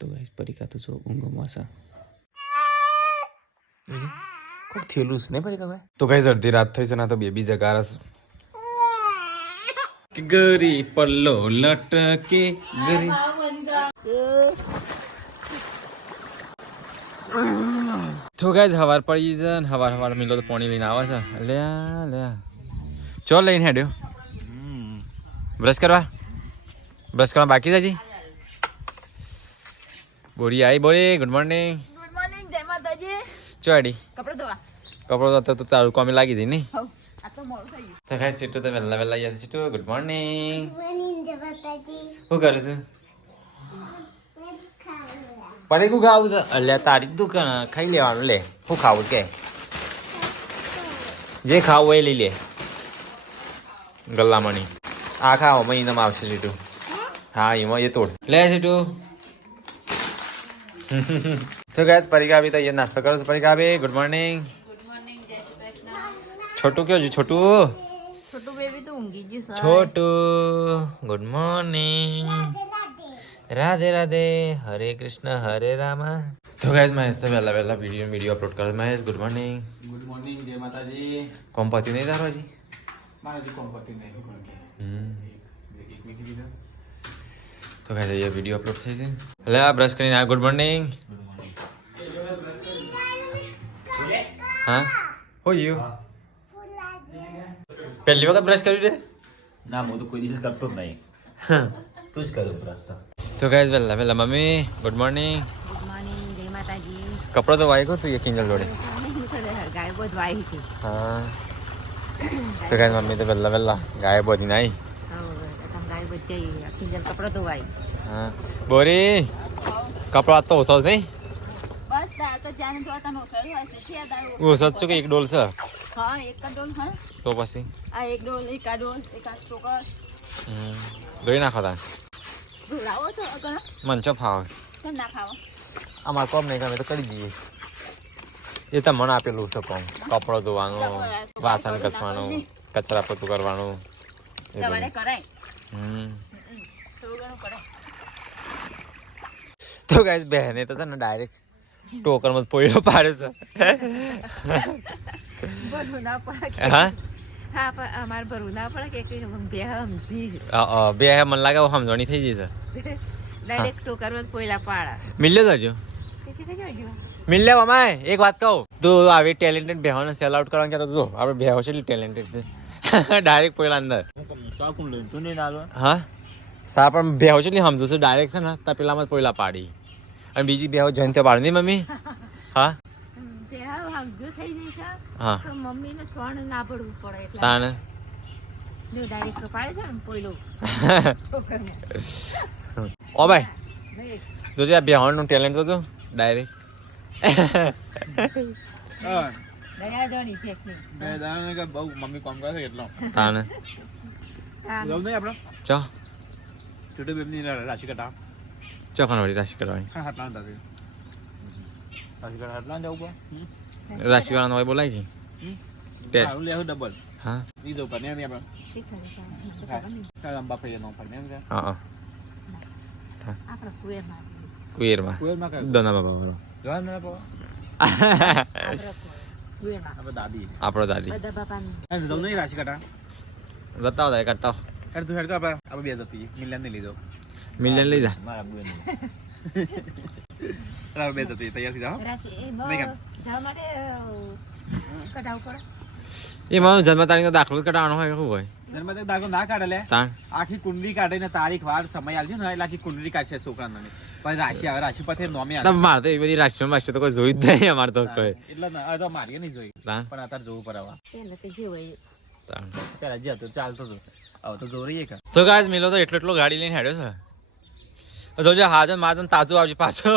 તો ગાઈસ પરિકા તો જો ઊંઘમાં છે કોક થયેલું છે ને પરિકા ભાઈ તો ગાઈસ અડધી રાત થઈ છે ના તો બેબી જગારસ કે ગરી પલ્લો લટકે ગરી તો ગાઈસ હવાર પડી છે ને હવાર મિલો તો પાણી લઈને આવે છે લે ચો લઈને હેડ્યો બ્રશ કરવા બાકી છે હજી બોરી આવી બોરી ગુડ મોર્નિંગ જય માતાજી ચો આડી કપડો તો તારું કામે લાગી જઈ નહીં તો ખાઈ સીટું તો વહેલા આવી સીટું ગુડ મોર્નિંગ શું કરે છે પડી કું ખાવું છે અલ્યા તારી દુકાન ખાઈ લેવાનું લે શું ખાવું કે જે ખાવું એ લઈ લે ગલ્લામણી આ ખાઓ મહિનામાં આવશે સીટું હા એમાં એ તોડ લે સીટું तो गाइस परिका भी तो ये नाश्ता करो परिका भी गुड मॉर्निंग जय श्री कृष्ण छोटू क्यों जी छोटू बेबी तो ઊંઘી ગઈ છે छोटू गुड मॉर्निंग राधे राधे हरे कृष्ण हरे राम तो गाइस महेश तो वेला वीडियो अपलोड कर महेश गुड मॉर्निंग जय माता जी कोमपति नहीं दारो जी मारा जी कोमपति नहीं कोण के एक मिनट दीजिए तो गाइस ये वीडियो अपलोड થઈ છે લે બ્રશ કરીને આ ગુડ મોર્નિંગ હા હો યુ પહેલી વખત બ્રશ કર્યું છે ના હું તો કોઈ દિવસ કરતો જ નહીં તું જ કર્યો પ્રશ્ન તો ગાઈસ વેલા મમ્મી ગુડ મોર્નિંગ જય માતાજી કપડો તો વાઈ ગયો તું એ કિંજલ જોડે ગાય બોધ વાઈ છે હા તો ગાઈસ મમ્મી તો વેલા ગાય બોધી નાઈ ગાય બોધ જઈ કિંજલ કપડો તો વાઈ હા બોરી કપડો આ તો ઓછો નહીં બસ તો જાને તો તનો સર હોય છે દાડો ઓછો છું કે એક ડોલ છે હા એક ડોલ હા તો પછી આ એક ડોલ એક આ ડોલ એક આ ટોકર ધોઈ નાખો તા લાવો તો અગર મન ચો ફાવે કેમ ના ખાવો અમાર કોમ નહીં ગમે તો કરી દઈએ એ તો મને આપેલું છે કોમ કપડો ધોવાનું વાસણ ઘસવાનું કચરા પોતું કરવાનું એ તમારે બધું. કરાય થોડું ઘણું કરાય તો ગાઈસ બહેને તો છે ને ડાયરેક્ટ ટોકરમાં પોયલો પાડે છે ભરવું ના પડે હા હા પણ અમારે ભરવું ના પડે કે બે સમજી બે મને લાગે સમજણી થઈ જશે ડાયરેક્ટ ટોકરમાં કોયલા પાડા મિલ્યો જજો મિલ્યા મામા એક વાત કહું તું આવી ટેલેન્ટેડ બેહોને સેલ આઉટ કરવાનું કહેતો જો આપણે બેહો છે એટલી ટેલેન્ટેડ છે ડાયરેક્ટ પોયલા અંદર કોણ લઈને તું નહીં નાલો હા સા પણ બેહો છે એટલી સમજો છે ડાયરેક્ટ છે ને ત્યાં પેલામાં જ પોયલા પાડી અને બીજી બેહો જઈને ત્યાં પાડી નહીં મમ્મી હા બે સમજો થઈ જશે હા તો મમ્મીને સ્વર્ણ ના પડવું પડે એટલે તાણે ડાયરેક્ટ પાડે છે ને પોયલો ઓ ભાઈ જોજે આ બેહોનું ટેલેન્ટ તો જો ડાયરેક્ટ દયા જોની ફેસની બહુ મમ્મી કામ કરે એટલો તાણે જવું નહીં આપણે ચો છોટે બેબની રાશિ કટા ચોખાનો વળી રાશિ કરવાની હા હાટલા દાદા રાશિ કટા હાટલા જવું બા રાશિ વાળાનો હોય બોલાય છે હા લેવું ડબલ હા ઈ જો પર ને આપણે કામ બાપે નો પર ને હા હા આપણે કુવેરમાં કુવેરમાં કોઈ માં કર દોનામાં બાબરો જોવા ના પો કુવેરમાં આપણે દાદી આપણો દાદી બધા બાપાને અને જવું નહીં રાશિ કટા જતા હોય કરતા હેડ તું હેડ કા આપણે બે જતી મિલન ને લીધો મિલિયન લઈ જા મારા બુએ આપણે બે જતી તૈયાર થઈ જાઓ રાશિ એ નહીં કર. જવા માટે કઢાવ પડે એ મારો જન્મ તારીખનો દાખલો જ કઢાવવાનો હોય કે શું હોય જન્મ તે દાખલો ના કાઢે લે તાણ આખી કુંડલી કાઢીને તારીખ વાર સમય આલજો ને એટલે આખી કુંડલી કાઢશે છોકરાને પછી રાશિ આવે રાશિ પછી નોમે આવે તમે મારે તો એ બધી રાશિઓ માસી તો કોઈ જોઈ જ નહીં અમારે તો કોઈ એટલે ના આ તો મારીએ નહીં જોઈ તાણ પણ અત્યારે જોવું પડે હવે એટલે તે જે હોય તાણ ત્યારે જે હતું ચાલતો હતો હવે તો જોવું રહીએ કે તો ગાઈસ મિલો તો એટલો ગાડી લઈને હેડ્યો છે જોજે હાજર માજન તાજું આવજે પાછો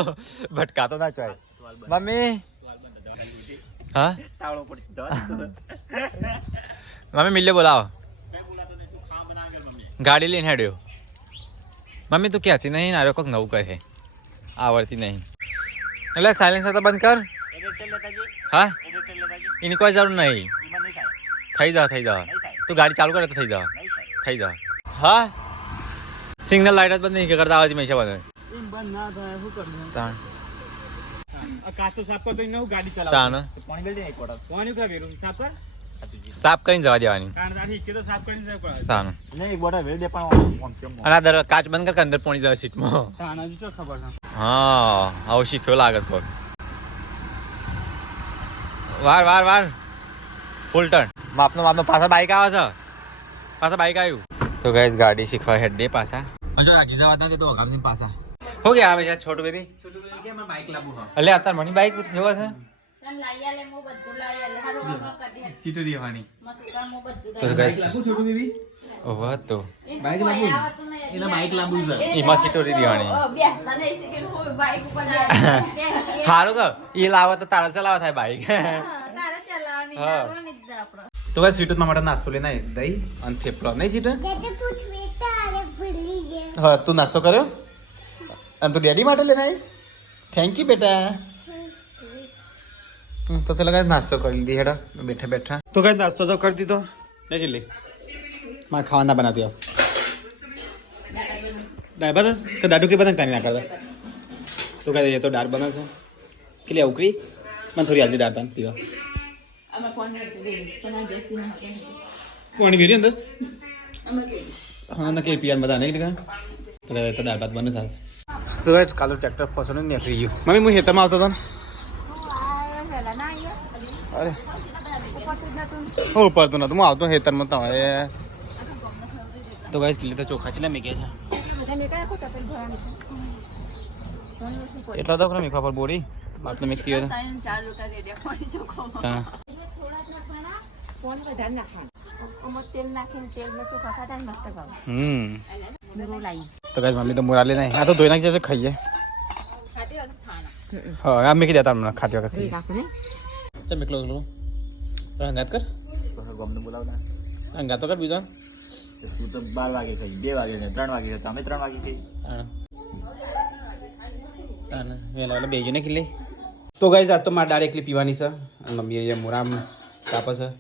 ભટકાતો ના ચાય મમ્મી હા તાવડો પડી મમ્મી મિલ્લે બોલાવો ગાડી લઈને હેડ્યો મમ્મી તું કહેતી નહીં નાર્યો કોક નવું કહે આવડતી નહીં એટલે સાયલેન્સર તો બંધ કર હા એની કોઈ જરૂર નહીં થઈ જાવ તું ગાડી ચાલુ કરે તો થઈ જાવ હા સિગ્નલ લાઈટ જ બંધ નહીં કરતા આવડતી મેં છે બંધ તાણ કાચો સાફ કરતો નવું ગાડી ચલાવ તાણ પાણી ગળી નહીં પડે પાણી ઉકળા વેરું સાફ કર સાફ કરીને જવા દેવાની કારણ તારી ઈકે તો સાફ કરીને જવું પડે તાણ નહીં બોડા વેલ દે પણ ઓમ કેમ અને આ દર કાચ બંધ કર કે અંદર પોણી જાય સીટમાં તાણા જ તો ખબર છે હા આવું શીખ્યો લાગે છે પગ વાર વાર વાર ફૂલ ટર્ન માપનો પાછા બાઈક આવે છે પાછા બાઈક આવ્યું તો ગાઈસ ગાડી શીખવા હેડ દે પાછા જો આગી જવા ના દે તો ગામની પાછા હો ગયા આવે છે છોટું બેબી છોટું બેબી કે મને બાઈક લાવવું હા એટલે અત્યારે મની બાઈક જોવા છે સીટો રહેવાની તો ગાઈસ છોટું બેબી ઓહો તો બાઈક લાવવું એના બાઈક લાવવું છે એમાં સીટો રહેવાની સારું તો એ લાવો તો તારા ચલાવવા થાય બાઈક હા તો ભાઈ સીટો માટે નાસ્તો લઈને દહીં અને થેપલો નહીં સીટ હા તું નાસ્તો કર્યો અને તું ડેડી માટે લઈને આવી થેન્ક યુ બેટા તો ચલો કાંઈ નાસ્તો કરી લીધી હેડા બેઠા બેઠા તો કાંઈ નાસ્તો તો કરી દીધો નહીં કેટલી મારે ખાવાના બનાવતી આવ દાળ બના કે દાળ ઢોકળી બના તારી ના કરતા તો કાંઈ એ તો દાળ બનાવશે કેટલી ઉકળી મને થોડી આલજી દાળ તાન પીવા પાણી વેરી અંદર હા ના કે પિયાર બધા નહીં તો દાળ ભાત બને સારું તો કાલો ટ્રેક્ટર ફસવાનું નીકળી ગયું મમ્મી હું હેતરમાં આવતો હતો ને અરે હું પડતો નતો હું આવતો હેતરમાં તમારે તો ગાઈસ કિલ્લે તો ચોખા છે મેં કે છે એટલા તો ખરા મેખવા પર બોરી બાપને મેકતી હોય તો ગાઈસ મમ્મી તો મુરા લે નહીં આ તો ધોઈ નાખી જશે ખાઈએ હા આ મેકી દેતા મને ખાતી વખત ચાલ મેકલો હંગાત કર ગમને બોલાવતા હંગાત તો કર બીજા તું તો 12 વાગે ખાઈ 2 વાગે 3 વાગે તમે 3 વાગે ખાઈ વેલા બેગી ને કિલ્લે તો ગાઈસ આ તો મારે દાળ એકલી પીવાની છે અને મમ્મી અહીંયા મોરામ કાપે છે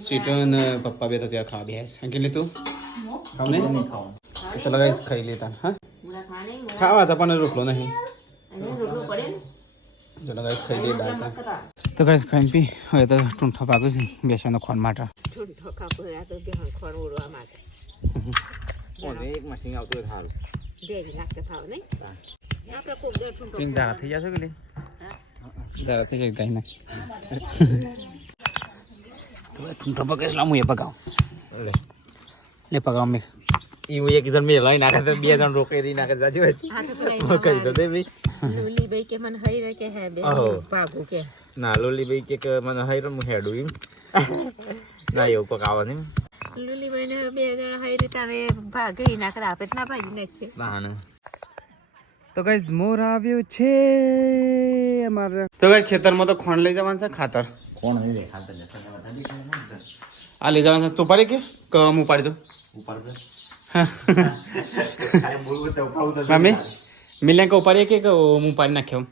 સ્વીટન પપ્પા બે તો ત્યાં ખાવા બેસ કેટલી તું ખાવને ચલો ગાઈસ ખાઈ લેતા હા ખાવા તો પણ રોટલો નહીં ચલો ગાઈસ ખાઈ લઈએ દાળ તો ગાઈસ ખાઈને પી હવે તો ટૂંઠો પાકું છે બેસવાનો ખોન માટે એક મશીન આવતું હોય સારું પિંક જાણા થઈ જશે કે જરા થઈ જાય કઈ ના ટૂંઠો પકડીશ લાવું એ પકાવ લે પકાવ મેં એવું એક જણ મેં લઈ નાખે તો 2 જણ રોકેરી નાખે સાચી વાત કરી દો દે ભાઈ લોલીભાઈ કે મને હઈ કે હે બે બાબુ કે ના લોલીભાઈ કે મને હઈ હું હેડું એમ ના એવું પકાવવાનું એમ લોલીભાઈ ને 2 જણ હઈ રીતે હવે ભાગી નાખરા આપે ના ભાગી નાખશે ના તો ગાઈસ મોર આવ્યું છે અમારે તો ગાઈસ ખેતરમાં તો ખોણ લઈ જવાનું છે ખાતર કોણ લઈ જાય ખાતર આ લઈ જવાનું છે તું પાડી કે કમ ઉપાડી દો ઉપાડ મમ્મી મિલ્યા કે ઉપાડીએ કે હું ઉપાડી નાખ્યો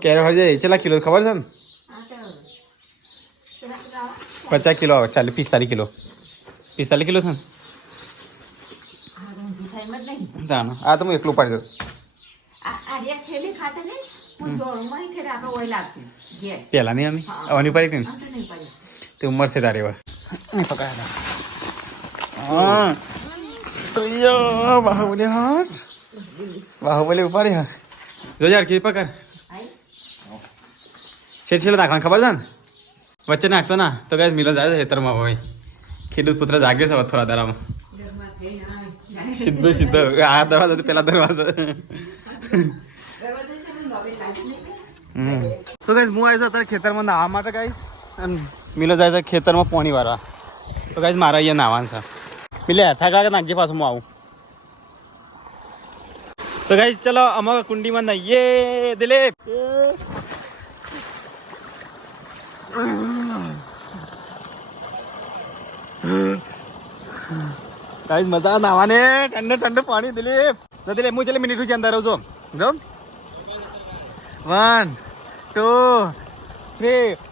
ક્યારે હોય જાય કેટલા કિલો ખબર છે ને 50 કિલો આવે 45 કિલો 45 કિલો છે ને આ તો હું એકલું પાડી દઉં પેલા નહીં અમે આવવાની પાડી હતી ને તે ઉંમર છે તારી હા બાહુબલી હાટ બાહુબલી ઉપાડી હા જો યાર કી પકડ છેલ્લે નાખવાનું ખબર છે ને વચ્ચે નાખતો ના તો કઈ મિલો જાય છે ખેતરમાં હોય ખેડૂત પુત્ર જાગે છે થોડા દારામાં સીધો સીધો આ દરવાજા પેલા દરવાજા તો ગાઈસ હું આવ્યો અત્યારે ખેતરમાં નાહવા માટે ગાઈસ અને મિલો જાય છે ખેતરમાં પાણી વાળવા તો ગાઈસ મારા અહીંયા નાહવાનું છે મિલે હાથા કાકા નાખજે પાછું હું આવું તો ગાઈસ ચલો અમારા કુંડીમાં નાહીએ દિલીપ ગાઈસ મજા નાવાને ઠંડે ઠંડે પાણી દિલીપ તો દિલીપ હું ચલે મિનિટ અંદર આવું છું જો 1 2 3 તો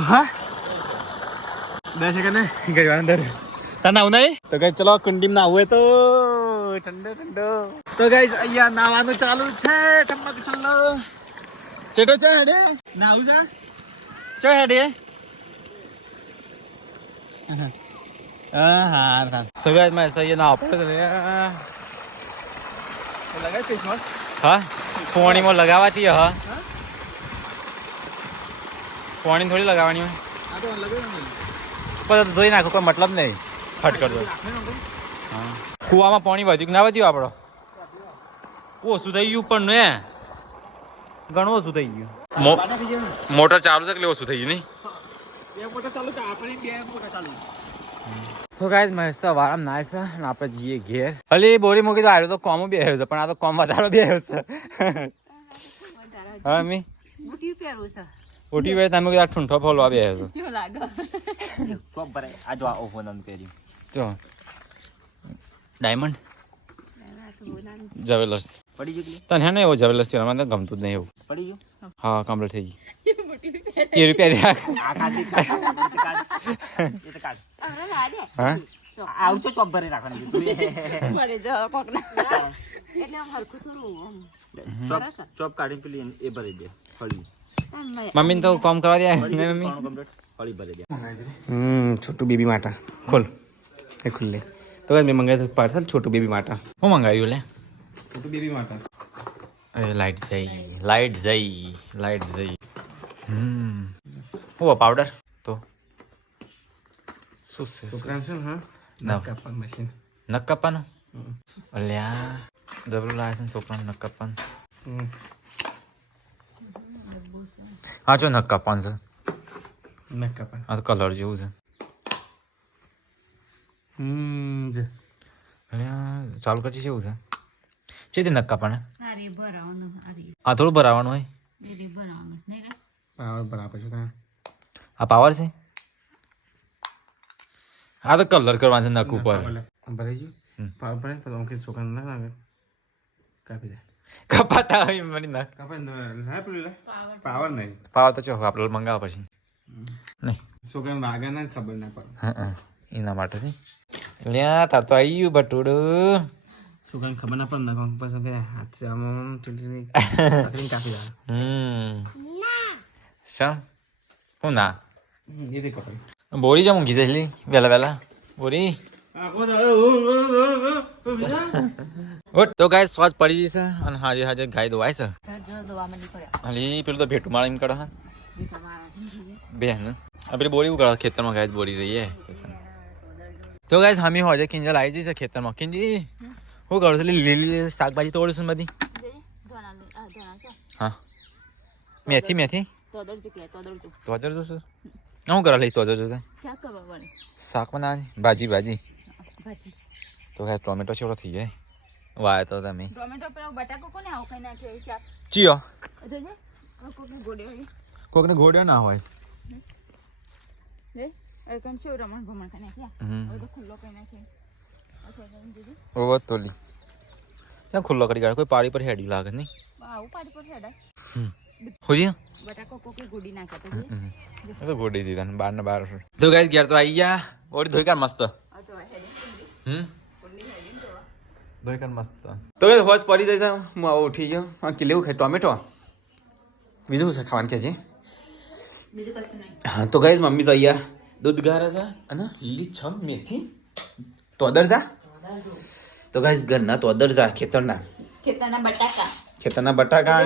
હા 10 સેકન્ડ ગઈ અંદર તને આવું નહીં તો કઈ ચલો કુંડીમાં નાવું હોય તો ઠંડો ઠંડો તો ગાઈસ અહીંયા નાવાનું ચાલુ છે ઠમક ઠંડો સેટો છે હેડે નાવું છે ચો હેડે હા તો ગાઈસ મેં તો અહીંયા નાવ પડે લગાય ફેસમાં હા પોણીમાં લગાવાતી હા પોણી થોડી લગાવવાની હોય આ તો લગાવવાની પછી ધોઈ નાખો કોઈ મતલબ નહીં ફટ કર દો હા કુવામાં પાણી વધ્યું કે ના વધ્યું આપણો ઓછું થઈ ગયું પણ ને ઘણું ઓછું થઈ ગયું મોટર ચાલુ છે એટલે ઓછું થઈ ગયું નહીં તો ગાઈસ મસ્ત વારામ નાય છે ને આપણે જઈએ ઘેર હલી બોરી મૂકી તો આવ્યો તો કોમ બી આવ્યો છે પણ આ તો કોમ વધારો બી આવ્યો છે હા મી બુટી પહેરું છે ઓટી વે તમે કીધા ઠુંઠો ફોલવા બી આવ્યો કેવો લાગે ચોપ ભરાય આ જો આ ઓફોન પહેર્યું છો ડાયમંડ જ્વેલર્સ પડી ગયું તને હે ને એવો જ્વેલર્સ પહેરવા મને ગમતું જ નહીં એવું પડી ગયું હા કમ્પ્લીટ થઈ ગઈ બુટી એ રૂપિયા રાખ આ કાઢી એ તો કાઢ અરે લાડે હા આવું તો ચોપ ભરી રાખવાનું તું પડે જો કોકના એટલે આમ હરખું થોડું ચોપ કાઢી પેલી એ ભરી દે ફળી મમ્મીને તો કામ કરવા દે ને મમ્મી ફળી ભરી દે છોટું બેબી માટા ખોલ એ ખુલ્લે તો મેં મંગાવ્યું પાર્સલ છોટું બેબી માટા હું મંગાવ્યું લે છોટું બેબી માટા અરે લાઈટ જઈ હું પાવડર તો શું છે છોકરા છે હા નખ કાપવાનું મશીન નખ કાપવાનું અલ્યા જબરું લાગે છે છોકરાને નખ કાપવાનું હા જો નખ કાપવાનું છે નખ કાપવાનું આ તો કલર જેવું છે અલ્યા ચાલુ કરતી છે એવું છે ચેતી નખ કાપવાના આ થોડું ભરાવાનું હોય પાવર બરાબર છે આ પાવર છે આ તો કલર કરવાનું છે નખ ઉપર ભરાઈ ગયું પાવર ભરે પછી છોકરાને ના લાગે કાપી દે કપાતા હોય મારી નખ પાવર નહીં પાવર તો ચો આપણે મંગાવવા પછી નહીં છોકરાને વાગે ના ખબર ના પડે હા એના માટે છે લ્યા તાર તો આવી ગયું બટુડું છોકરાને ખબર ના પડે ને પછી કે હાથ આમ કાપી દે શા હું ના એ તે કપાઈ બોરી જા મૂકી દેલી વહેલા વહેલા બોરી તો ગાય સ્વાદ પડી જશે અને હાજે હાજે ગાય દોવાય છે હાલી પેલું તો ભેટું માળ એમ કરો હા બેન આ પેલી બોરી ઉગાડો ખેતરમાં ગાય બોરી રહી તો ગાય હમી હોજે કિંજલ આવી જશે ખેતરમાં કિંજી શું કરું છું લીલી શાકભાજી તોડીશું બધી હા મેથી તોદર જોશું શું કરવા લઈ તોદર જોશે શાક બનાવવાની ભાજી તો ગાય ટોમેટો છેવડો થઈ જાય વાય તો તમે ચિયો કોકને ઘોડ્યો ના હોય તોલી ત્યાં ખુલ્લો કરી કાઢે કોઈ પાડી પર હેડી લાગે નહીં તો ગોડી દીધા બાર ને બાર તો ગાય ઘેર તો આવી ગયા ઓડી ધોઈ કાઢ મસ્ત ધોઈ કાઢ મસ્ત તો ગાય હોશ પડી જાય છે હું આવો ઉઠી ગયો કે લેવું ખાય ટોમેટો બીજું છે ખાવાનું કે છે હા તો ગાય મમ્મી તો અહીંયા દૂધ ગારે છે અને લીલી છમ મેથી તોદર જા તો ગાય ઘરના તોદર જા ખેતરના બટાકા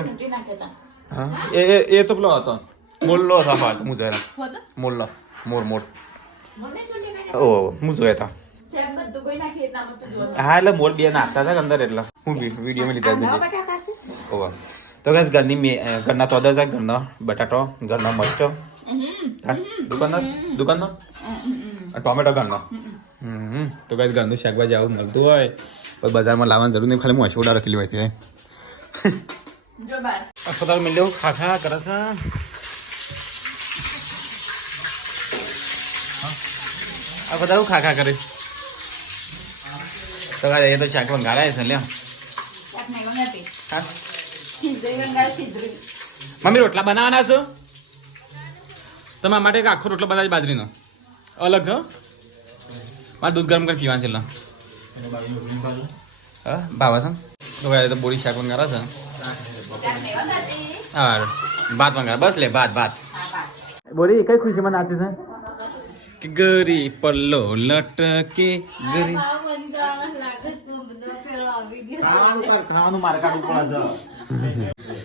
હા એ તો પેલો હતો મોલ્લો હતો હું જોયા મોલ્લો મોર ઓ હું જોયા હતા હા એટલે મોર બે નાસ્તા હતા અંદર એટલે હું વિડીયોમાં લીધા ઓવા તો ગાય ઘરના તોદર જા ઘરનો બટાટો ઘરનો મરચો દુકાનનો ટોમેટો ઘરનો તો ગાય ઘરનું શાકભાજી આવું મળતું હોય પણ બજારમાં લાવવાની જરૂર નહીં ખાલી હું હસોડા રાખેલી હોય છે अस्पताल में लो खा खा कर अब बताओ खा खा करे तो ये तो शाक मंगाड़ा है लिया मम्मी रोटला बनाना छो તમારા માટે એક આખો રોટલો બધા બાજરીનો અલગ હો મારે દૂધ ગરમ કરી પીવાનું છે એટલે હા ભાવા છે તો ભાઈ તો બોરી શાક વંગારા છે હા ભાત વંગારા બસ લે ભાત બોરી કઈ ખુશીમાં નાચે છે કે ગરી પલ્લો લટકે ગરી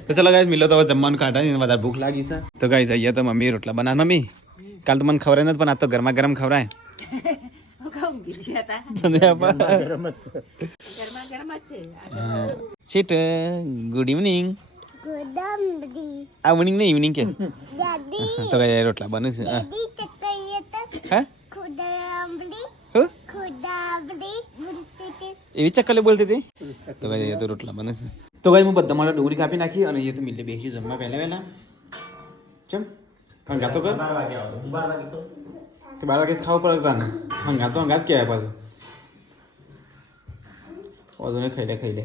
તો ચલો ગાઈસ મિલો તો હવે જમવાનું કાઢા વધારે ભૂખ લાગી છે તો ગાઈસ અહીંયા તો મમ્મી રોટલા બનાવ મમ્મી કાલ તો મને ખવડાય નથી પણ આ તો ગરમા ગરમ ખવડાય શીટ ગુડ ઇવનિંગ ઇવનિંગ ને ઇવનિંગ કે તો ગાઈસ રોટલા બને છે હા એવી ચક્કલે બોલતી હતી તો ભાઈ તો રોટલા બને છે તો ભાઈ હું બધા માટે ડુંગળી કાપી નાખી અને એ તો મિલે બેસી જમવા પહેલા ચમ હંગા તો કર તો 12 વાગે ખાવું પડે તને હંગા તો હંગા જ કહેવાય પાછું ઓધો ને ખાઈ લે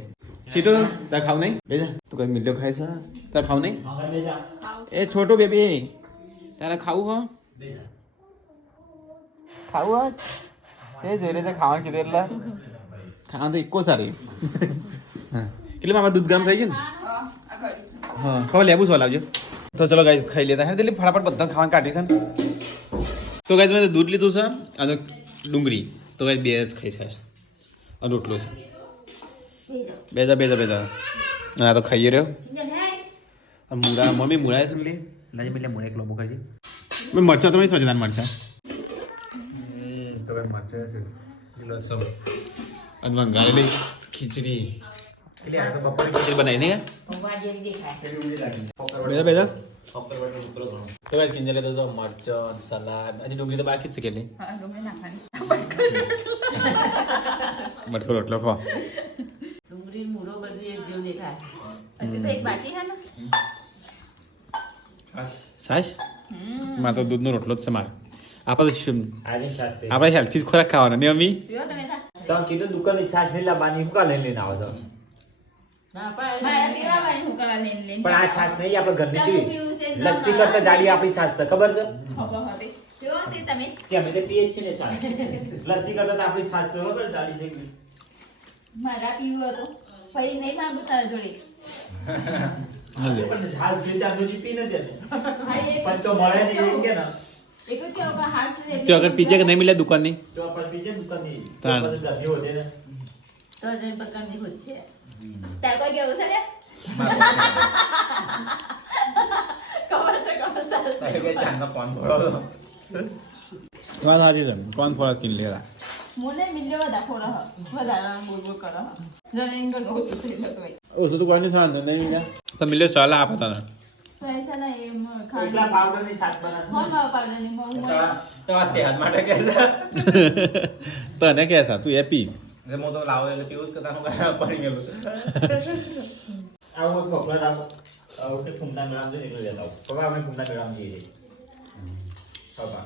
સીટો તાર ખાવ નહીં બેજા તો કઈ મિલ્યો ખાય છે તાર ખાવ નહીં એ છોટો બેબી તારે ખાવું હો ખાવું એ જોઈ રીતે ખાવાનું કીધું એટલે ખાવાનું તો ઇકો સારી એટલે મારા દૂધ ગરમ થઈ ગયું ને હા હવે લેબુ સો લાવજો તો ચલો ગાઈસ ખાઈ લેતા હે એટલે ફટાફટ બધા ખાવાનું કાઢી છે તો ગાઈસ મેં દૂધ લીધું છે અને ડુંગળી તો ગાઈસ બે જ ખાઈ છે અને રોટલો છે બેજા આ તો ખાઈ રહ્યો મૂળા મમ્મી મૂળા છે લે લાજે મિલે મૂળા એક લોબો ખાઈ મેં મરચા તો નહીં સોચેદાન મરચા તો ભાઈ મરચા છે લીલો સબ અને વંગારેલી ખીચડી એટલે આ તો બપોરે ખીચડી બનાવી ને બેજા તો ભાઈ કિંજલે તો જો મરચા સલાડ હજી ડુંગળી તો બાકી જ છે કેટલી મટકો રોટલો ખો ડુંગળી મૂળો બધું એક જેવું દેખાય હજી તો એક બાકી છે ને સાસ માં તો દૂધનો રોટલો જ છે મારે આપણે હેલ્થી જ ખોરાક ખાવાનો ને અમી તો કીધું દુકાનની છાશ નહીં લાવવાની હુકા લઈને આવો છો પણ આ છાશ નહીં આપણે ઘરની ચીવી લસ્સી કરતા જાડી આપણી છાશ છે ખબર છે કે અમે તો પીએ જ છે ને છાશ લસ્સી કરતા તો આપણી છાશ છે ખબર જાડી થઈ ગઈ મારા પીવું હતો ફરી નહીં માંગુ તારા જોડે પણ ઝાડ જે જાગૃતિ પી નથી પણ તો મળે નહીં કે ના તો અગર પીજે કે નહીં મિલે દુકાનની તો આપણે પીજે દુકાનની તાણ. તો પછી દધી હોતે ને તો જઈને પકડની હોત છે તાર કોઈ કેવું છે ને વાત સાચી છે કોણ ફોરાક કિન લેલા મને મિલ્યો દાખોડો વધારે બોલ બોલ કરો જને ઇંગલ નો થઈ જતો હોય ઓછું તો કોઈ નહીં થવાનું નહીં મિલે તો મિલે સલાહ આપો તને પૈસા ના એમ એકલા પાવડરની છાશ બનાવ હોલ માં પાડે ની મો તો આ સેહત માટે કે છે તને કેસા તું એ પી જે મો તો લાવો એટલે પીવું જ કરતા હું કાંઈ પડી ગયેલું આવું પકડ આવો આવું કે કુંડા મેળામ જઈને એટલે લેતા આવો પપ્પા અમે કુંડા મેળામ જઈએ પપ્પા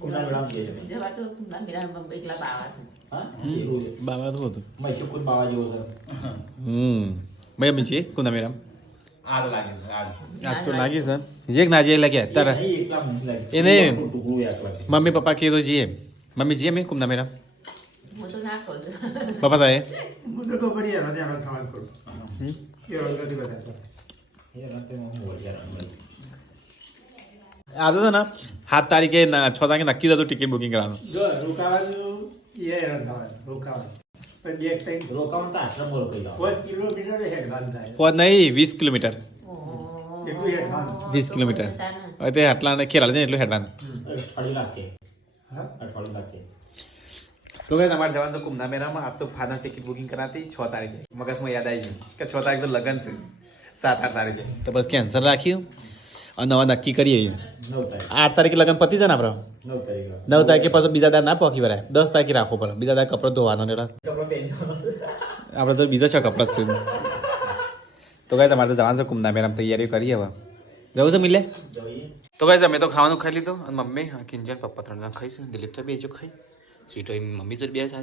કુંડા મેળામ જઈએ જવા તો ના મેરા એકલા બાવા છે હા બાબા તો હતું મૈસૂર કુંડ બાવા જેવો છે મેં બીજી કોના મેરામ આગ લાગે છે આગ આ તો લાગી છે જે ના જે લાગે તારા નહીં એકલા મને લાગે એ નહીં. ટુકડું એકલા છે મમ્મી પપ્પા કીધું જીએ મમ્મી જીએ મેં કુમના મેરામ હું તો ના કહું પપ્પા તારે મુંડો કો પડી આવે ત્યાં ખાવાનું કરું એ રંગતી બતાતો એ રાતે હું વજારા આજે છે ને 7 તારીખે 6 તારીખે નક્કી હતું ટિકિટ બુકિંગ કરવાનું જો રોકાવાનું એ રોકાવાનું પણ બે ટાઈમ રોકાવાનું તો આશ્રમ બોલ કહી 5 કિલોમીટર હેડ બાંધ થાય પોત નહીં 20 કિલોમીટર એટલું હેડ બાંધ 20 કિલોમીટર હવે તે આટલા ને ખેલાડે છે એટલું હેડવાનું અઠવાડિયું લાગશે હા અઠવાડિયું લાગશે તો કઈ તમારે જવાનું તો કુમના મેરામાં આપ તો ફાધર ટિકિટ બુકિંગ કરાતી 6 તારીખે મગજમાં યાદ આવી ગયું કે 6 તારીખે તો લગન છે 7-8 તારીખે તો બસ કેન્સલ રાખ્યું અને હવે નક્કી કરીએ 9 તારીખ 8 તારીખે લગન પતી જાય ને આપણે 9 તારીખ 9 તારીખે પાછો બીજા દાડ ના પોકી વરાય 10 તારીખે રાખવો પડે બીજા દાડ કપડો ધોવાનો ને એટલે કપડો પહેરી આપણે તો બીજો છે કપડા જ છે તો કઈ તમારે તો જવાનું છે કુમના મેરામ તૈયારી કરીએ હવે જવું છે મિલે જોઈએ તો કઈ અમે તો ખાવાનું ખાઈ લીધું અને મમ્મી કિંજલ પપ્પા 3 જણ ખાઈશું દિલીપ તો બેજો ખાઈ સ્વીટો મમ્મી તો બે છે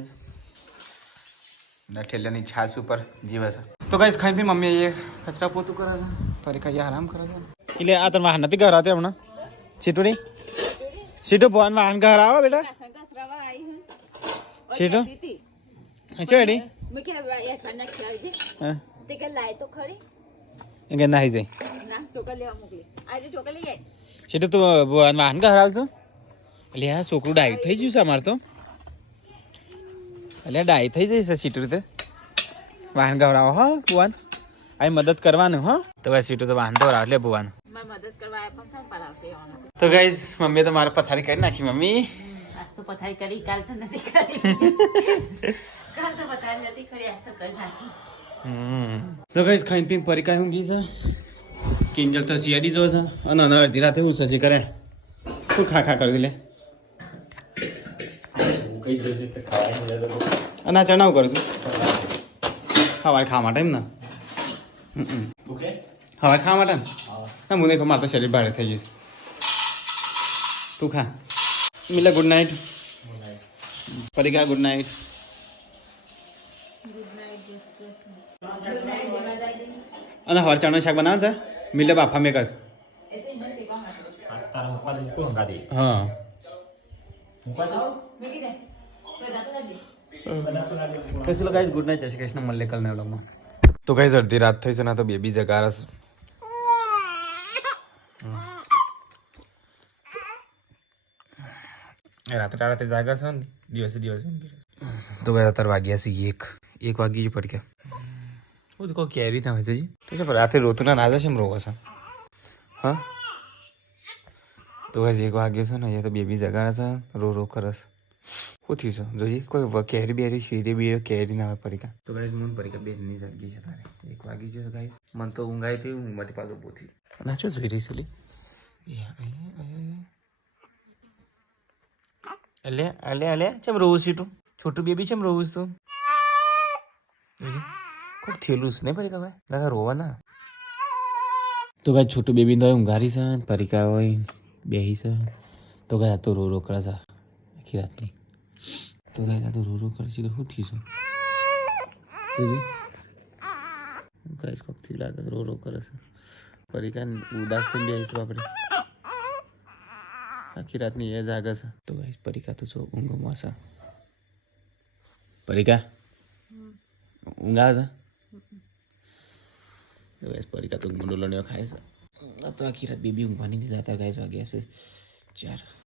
ઠેલિયાની છાશ ઉપર જીવે છે તો કઈ ખાઈ પી મમ્મી એ કચરા પોતું કરે છે ફરી કઈ આરામ કરે છે એટલે આ તમે નથી કરાવતી હમણાં सीटू सीटू भवन वाहन घर आओ बेटा सीटू अच्छा रेडी हाँ इंगे नहीं जाए सीटू तो भवन वाहन घर आओ तो अरे यार छोकरू डाई થઈ ગયું છે અમાર તો અલ્યા ડાઈ થઈ જઈશ સીટુ તે વાહન ગવરાવો હો ભુવન આ મદદ કરવાનું હો તો ગાઈસ સીટુ તો વાહન તો એટલે ભુવન મદદ કરવા પણ સાર પરાવશે તો ગાઈસ મમ્મી તો મારે પથારી કરી નાખી મમ્મી આજ તો પથારી કરી કાલ તો નથી કરી કાલ તો પથારી નથી કરી આજ તો કરી નાખી તો ગાઈસ ખાઈને પીને પરીકા હું ગઈ છે કિંજલ તો સીઆડી જો છે અને અડધી રાતે હું સજી કરે તું ખા ખા કરી લે કઈ જશે તે ખાવા મળે તો અને આ ચણાવ કરું છું સવારે ખાવા માટે એમ ને ઓકે સવારે ખાવા માટે ને હા મને મારે તો શરીર ભારે થઈ જશે તું ખા મિલા ગુડ નાઇટ પરીકા ગુડ નાઇટ અને હવાર ચણાનું શાક બનાવે છે મિલે બાફા મેં કસ તારા મુખમાં મૂકું હંગાતી હા તો ચલો ગાઈસ ગુડ નાઇટ જય શ્રી કૃષ્ણ મળીએ કાલના વ્લોગમાં તો ગાઈસ અડધી રાત થઈ છે ના તો બેબી જગારસ રાત્રે રાતે જાગા છે ને દિવસે તો ગાઈસ અત્યારે વાગ્યા છે એક વાગી ગયું પડકે હું તો કોઈ કેરી ના હોય છે તો રાતે રોતું ના જશે એમ રોવા છે હા તો ગાઈસ 1 વાગ્યો છે ને અહીંયા તો બેબી જગાડે છે રો કરે છે શું થયું છે જોજી કોઈ કેરી બેરી શીરી બી કેરી ના હોય પરીકા તો ગાઈસ મૂન પરીકા બે ની જાગી છે તારે 1 વાગી ગયો ગાઈસ મન તો ઊંઘાઈ થી ઊંઘમાંથી પાછો પોથી ના શું જોઈ રહી છે અલે ચમ રોવું છે તું છોટું બેબી ચમ રોવું છે તું જોજી કોઈ થેલું છે નહીં પરીકા ભાઈ દાદા રોવા ના તો ગાઈસ છોટું બેબી તો ઊંઘારી છે પરીકા હોય બેહી છે તો ગાઈસ આ તો રો કરે છે આખી રાતની તો ગાઈસ આ તો રો કરે છે કે શું થયું છે ગાઈસ કોકથી લાગે રો કરે છે પરીકા ઉદાસ થઈને બેહી છે બાપરે આખી રાતની એ જાગે છે તો ગાઈસ પરીકા તો જો ઊંઘમાં છે પરીકા ઊંઘા છે તો ગાઈસ પરીકા તો મુંડો લણ્યો ખાય છે આ તો આખી રાત બેબી ઊંઘવાની નથી જાતા ગાઈસ વાગ્યા છે 4